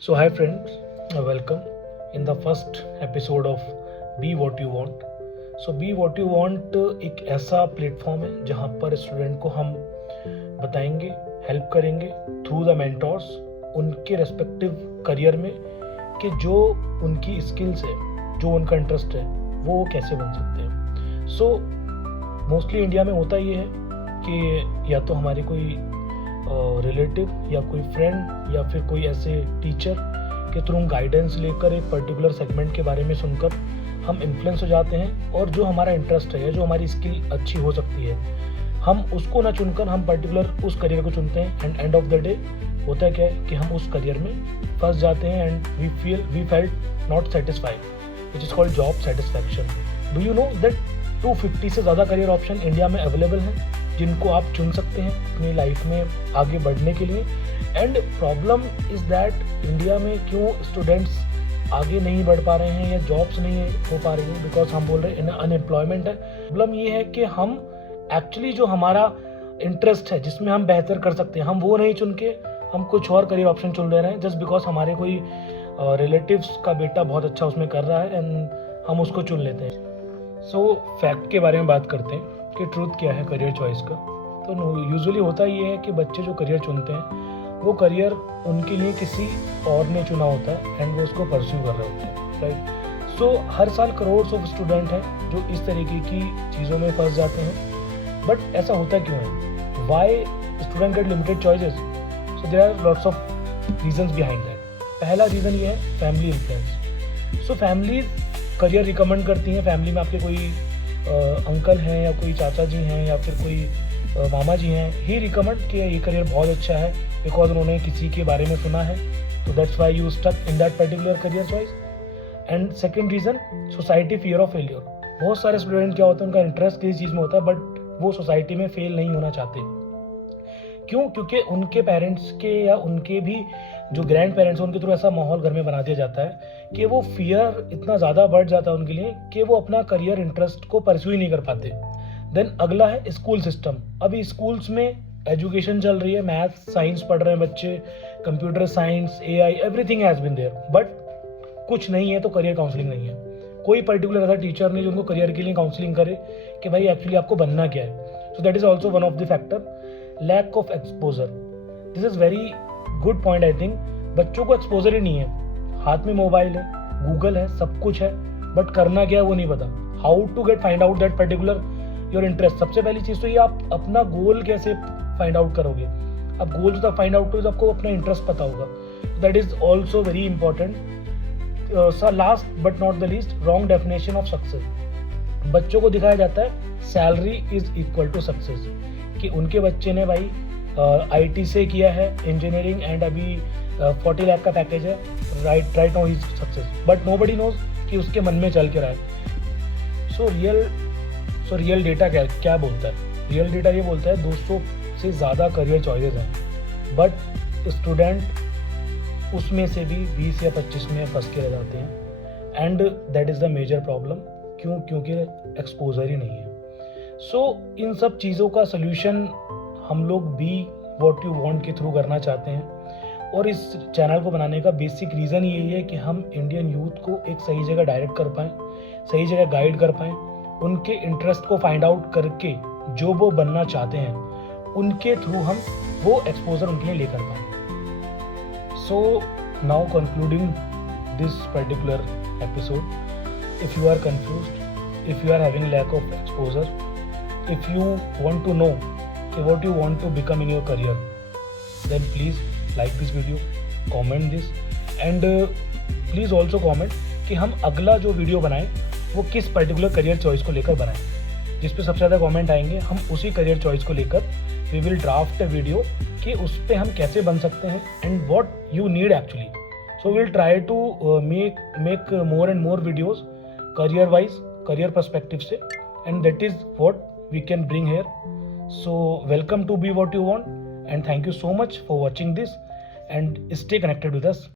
So, hi friends, welcome in the first episode of Be What You Want. So, Be What You Want एक ऐसा platform है जहाँ पर student को हम बताएंगे, हेल्प करेंगे थ्रू द मेंटोर्स उनके रेस्पेक्टिव करियर में कि जो उनकी स्किल्स है, जो उनका इंटरेस्ट है, वो कैसे बन सकते हैं. सो मोस्टली इंडिया में होता ये है कि या तो हमारे कोई रिलेटिव या कोई फ्रेंड या फिर कोई ऐसे टीचर के थ्रू गाइडेंस लेकर एक पर्टिकुलर सेगमेंट के बारे में सुनकर हम इन्फ्लुएंस हो जाते हैं और जो हमारा इंटरेस्ट है, जो हमारी स्किल अच्छी हो सकती है, हम उसको ना चुनकर हम पर्टिकुलर उस करियर को चुनते हैं. And end of the day होता क्या है कि हम उस करियर में फंस जाते हैं and we felt not satisfied, which is called job satisfaction. Do you know that 250 से ज़्यादा करियर ऑप्शन इंडिया में अवेलेबल हैं जिनको आप चुन सकते हैं अपनी लाइफ में आगे बढ़ने के लिए. And problem is that India में क्यों स्टूडेंट्स आगे नहीं बढ़ पा रहे हैं या जॉब्स नहीं हो पा रही हैं, बिकॉज हम बोल रहे हैं अनएम्प्लॉयमेंट है. प्रॉब्लम ये है कि हम एक्चुअली जो हमारा इंटरेस्ट है जिसमें हम बेहतर कर सकते हैं, हम वो नहीं चुन के हम कुछ और करियर ऑप्शन चुन ले रहे हैं जस्ट बिकॉज हमारे कोई रिलेटिव्स का बेटा बहुत अच्छा उसमें कर रहा है एंड हम उसको चुन लेते हैं. सो फैक्ट के बारे में बात करते हैं कि ट्रूथ क्या है करियर चॉइस का. तो यूजुअली होता ये है कि बच्चे जो करियर चुनते हैं वो करियर उनके लिए किसी और ने चुना होता है एंड वो उसको परस्यू कर रहे होते हैं, राइट. सो हर साल करोड़ ऑफ स्टूडेंट हैं जो इस तरीके की चीज़ों में फंस जाते हैं. बट ऐसा होता क्यों है? Why student get limited choices? So there are lots of reasons behind that. पहला रीज़न ये है family influence. So families career recommend करती हैं. फैमिली में आपके कोई अंकल हैं या कोई चाचा जी हैं या फिर कोई मामा जी हैं, ही रिकमेंड कि ये करियर बहुत अच्छा है बिकॉज उन्होंने किसी के बारे में सुना है, तो that's why you stuck in that particular career choice. And second reason society fear of failure. बहुत सारे स्टूडेंट क्या होता है, उनका इंटरेस्ट किसी चीज़ में होता है बट वो सोसाइटी में फेल नहीं होना चाहते. क्यों? क्योंकि उनके पेरेंट्स के या उनके भी जो ग्रैंड पेरेंट्स हैं उनके थ्रू ऐसा माहौल घर में बना दिया जाता है कि वो फियर इतना ज़्यादा बढ़ जाता है उनके लिए कि वो अपना करियर इंटरेस्ट को परस्यू ही नहीं कर पाते. देन अगला है स्कूल सिस्टम. अभी स्कूल्स में एजुकेशन चल रही है, मैथ्स साइंस पढ़ रहे हैं बच्चे, computer science, AI, everything has been there, but कुछ नहीं है तो करियर काउंसलिंग नहीं है. कोई पर्टिकुलर ऐसा टीचर नहीं जो उनको करियर के लिए काउंसलिंग करे कि भाई एक्चुअली आपको बनना क्या है. So that is also one of the factor. Lack of exposure. This is very good point I think. बच्चों को एक्सपोजर ही नहीं है. हाथ में मोबाइल है, गूगल है, सब कुछ है, बट करना क्या है वो नहीं पता. How to get find out that particular your interest. सबसे पहली चीज़ तो ये आप अपना गोल कैसे फाइंड आउट करोगे. अब गोल तो फाइंड आउट करोगे तो आपको अपना इंटरेस्ट पता होगा. That is also very important. Last but not the least, wrong definition of success. बच्चों को दिखाया जाता है salary is equal to success, कि उनके बच्चे ने भाई IT से किया है इंजीनियरिंग एंड अभी 40 लाख का पैकेज है, right now is success. But nobody knows कि उसके मन में चल के रहा है. सो रियल डेटा क्या बोलता है? रियल डेटा ये बोलता है 200 से ज़्यादा करियर चॉइसेस हैं बट स्टूडेंट उसमें से भी 20 या 25 में फंस के रह जाते हैं and that is the major problem. क्यों? क्योंकि एक्सपोजर ही नहीं है. सो इन सब चीज़ों का सोल्यूशन हम लोग बी व्हाट यू वांट के थ्रू करना चाहते हैं और इस चैनल को बनाने का बेसिक रीज़न यही है कि हम इंडियन यूथ को एक सही जगह डायरेक्ट कर पाएँ, सही जगह गाइड कर पाएँ, उनके इंटरेस्ट को फाइंड आउट करके जो वो बनना चाहते हैं उनके थ्रू हम वो एक्सपोजर उनके लिए लेकर पाएँ. So now concluding this particular episode, if you are confused, if you are having lack of exposure, if you want to know what you want to become in your career, then please like this video, comment this and please also comment कि हम अगला जो video बनाएं वो किस particular career choice को लेकर बनाएं. जिस पे सबसे ज़्यादा कमेंट आएंगे हम उसी करियर चॉइस को लेकर we will draft a video कि उस पर हम कैसे बन सकते हैं and what you need actually. So we will try to make more and more videos career wise, career perspective से, and that is what we can bring here. So welcome to Be What You Want and thank you so much for watching this and stay connected with us.